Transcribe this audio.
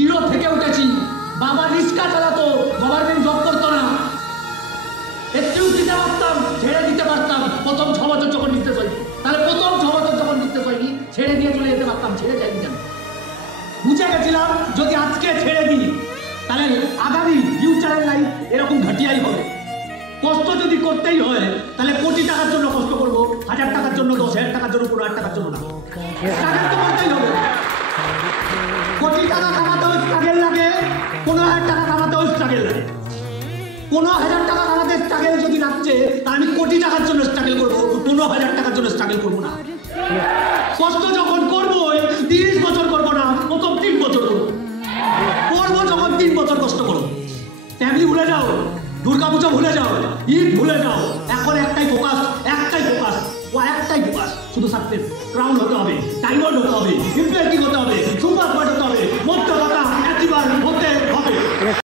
Zero থেকে উঠেছি। বাবা রিক্সা চালাতো, গভর্নমেন্ট জব করতো না, একটু দিতে পারতাম, ছেড়ে দিতে পারতাম। প্রথম 6 বছর যখন নিতে হয়নি, তাহলে প্রথম 6 বছর যখন নিতে হয়নি ছেড়ে দিয়ে চলে যেতে পারতাম। ছেড়ে যাইনি কেন? বুঝে গেছিলাম যদি আজকে ছেড়ে দিই তাহলে আগামী ফিউচারের লাইফ এরকম ঘাটিয়াই হবে। কষ্ট যদি করতেই হয় তাহলে কোটি টাকার জন্য কষ্ট করবো, 1000 টাকার জন্য, 10,000 টাকার জন্য, 15,000 টাকার জন্য না। স্ট্রাগল তো করতেই হবে। কোটি টাকা কামাতেও স্ট্রাগল লাগে, 15,000 টাকা কামাতেও স্ট্রাগল লাগে। 15,000 টাকা কামাতে স্ট্রাগল যদি লাগছে তা আমি কোটি টাকার জন্য স্ট্রাগল করবো, 15,000 টাকার জন্য স্ট্রাগল করবো না। কষ্ট যখন করবো 30 বছর করবো না, প্রথম 3 বছর করবো। যখন 3 বছর কষ্ট করো, ফ্যামিলি ভুলে যাও, দুর্গাপূজা ভুলে যাও, ঈদ ভুলে যাও। এখন একটাই ফোকাস, শুধু সাকসেস। ক্রাউন হতে হবে, ডায়মন্ড হতে হবে, ইমপ্রেসিভ হতে হবে, সুপার হতে হবে, মধ্যে